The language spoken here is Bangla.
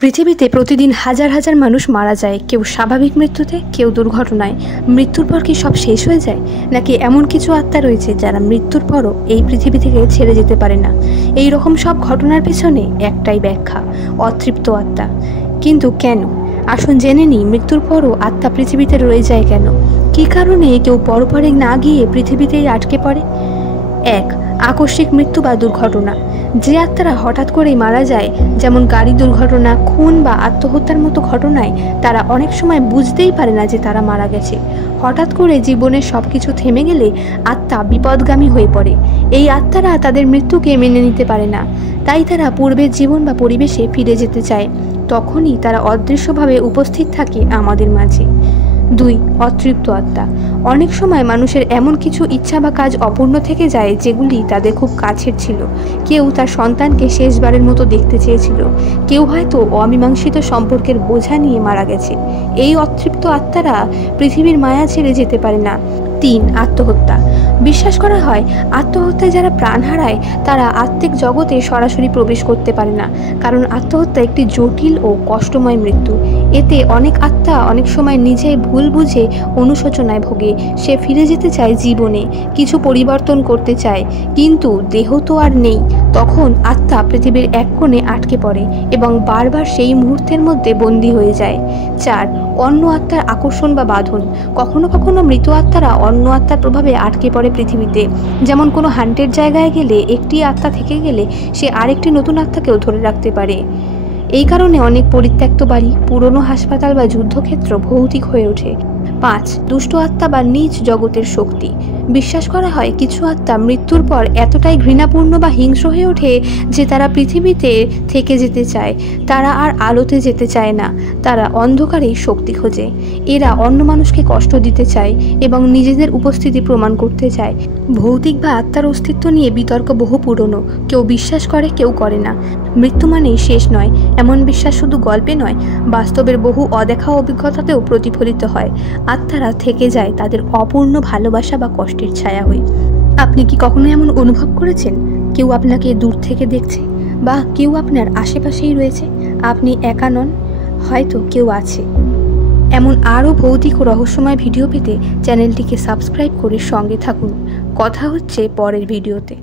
পৃথিবীতে প্রতিদিন হাজার হাজার মানুষ মারা যায়, কেউ স্বাভাবিক মৃত্যুতে, কেউ দুর্ঘটনায়। মৃত্যুর পর কি সব শেষ হয়ে যায়, নাকি এমন কিছু আত্মা রয়েছে যারা মৃত্যুর পরও এই পৃথিবী থেকে ছেড়ে যেতে পারে না? এই রকম সব ঘটনার পেছনে একটাই ব্যাখ্যা, অতৃপ্ত আত্মা। কিন্তু কেন? আসুন জেনে নিই, মৃত্যুর পরও আত্মা পৃথিবীতে রয়ে যায় কেন? কী কারণে কেউ পরপরে না গিয়ে পৃথিবীতেই আটকে পড়ে? 1. আকস্মিক মৃত্যু বা দুর্ঘটনা। যে আত্মারা হঠাৎ করেই মারা যায়, যেমন গাড়ি দুর্ঘটনা, খুন বা আত্মহত্যার মতো ঘটনায়, তারা অনেক সময় বুঝতেই পারে না যে তারা মারা গেছে। হঠাৎ করে জীবনের সব কিছু থেমে গেলে আত্মা বিপদগামী হয়ে পড়ে। এই আত্মারা তাদের মৃত্যুকে মেনে নিতে পারে না, তাই তারা পূর্বের জীবন বা পরিবেশে ফিরে যেতে চায়। তখনই তারা অদৃশ্যভাবে উপস্থিত থাকে আমাদের মাঝে। 2. অতৃপ্ত আত্মা। অনেক সময় মানুষের এমন কিছু ইচ্ছা বা কাজ অপূর্ণ থেকে যায় যেগুলি তাদের খুব কাছের ছিল। কেউ তার সন্তানকে শেষবারের মতো দেখতে চেয়েছিল, কেউ হয়তো অমীমাংসিত সম্পর্কের বোঝা নিয়ে মারা গেছে। এই অতৃপ্ত আত্মারা পৃথিবীর মায়া ছেড়ে যেতে পারে না। 3. আত্মহত্যা। বিশ্বাস করা হয় আত্মহত্যায় যারা প্রাণ হারায় তারা আত্মিক জগতে সরাসরি প্রবেশ করতে পারে না, কারণ আত্মহত্যা একটি জটিল ও কষ্টময় মৃত্যু। এতে অনেক আত্মা অনেক সময় নিজেই ভুল বুঝে অনুশোচনায় ভোগে। সে ফিরে যেতে চায় জীবনে, কিছু পরিবর্তন করতে চায়, কিন্তু দেহ তো আর নেই। তখন আত্মা পৃথিবীর এক কোণে আটকে পড়ে এবং বারবার সেই মুহূর্তের মধ্যে বন্দী হয়ে যায়। 4. অন্য আত্মার আকর্ষণ বা বাঁধন। কখনো কখনো মৃত আত্মারা অন্য আত্মার প্রভাবে আটকে পড়ে পৃথিবীতে। যেমন কোনো হান্টের জায়গায় গেলে একটি আত্মা থেকে গেলে সে আরেকটি নতুন আত্মাকেও ধরে রাখতে পারে। এই কারণে অনেক পরিত্যক্ত বাড়ি, পুরনো হাসপাতাল বা যুদ্ধক্ষেত্র ভৌতিক হয়ে ওঠে। 5. দুষ্ট আত্মা বা নীচ জগতের শক্তি। বিশ্বাস করা হয় কিছু আত্মা মৃত্যুর পর এতটাই ঘৃণাপূর্ণ বা হিংস্র হয়ে ওঠে যে তারা পৃথিবীতে থেকে যেতে চায়। তারা আর আলোতে যেতে চায় না, তারা অন্ধকারেই শক্তি খোঁজে। এরা অন্য মানুষকে কষ্ট দিতে চায় এবং নিজেদের উপস্থিতি প্রমাণ করতে চায়। ভৌতিক বা আত্মার অস্তিত্ব নিয়ে বিতর্ক বহু পুরনো, কেউ বিশ্বাস করে, কেউ করে না। মৃত্যু মানেই শেষ নয়, এমন বিশ্বাস শুধু গল্পে নয়, বাস্তবের বহু অদেখা অভিজ্ঞতাতেও প্রতিফলিত হয়। আত্মারা থেকে যায় তাদের অপূর্ণ ভালোবাসা বা কষ্টের ছায়া হয়ে। আপনি কি কখনো এমন অনুভব করেছেন কেউ আপনাকে দূর থেকে দেখছে, বা কেউ আপনার আশেপাশেই রয়েছে? আপনি একা নন, হয়তো কেউ আছে। এমন আরও ভৌতিক ও রহস্যময় ভিডিও পেতে চ্যানেলটিকে সাবস্ক্রাইব করে সঙ্গে থাকুন। কথা হচ্ছে পরের ভিডিওতে।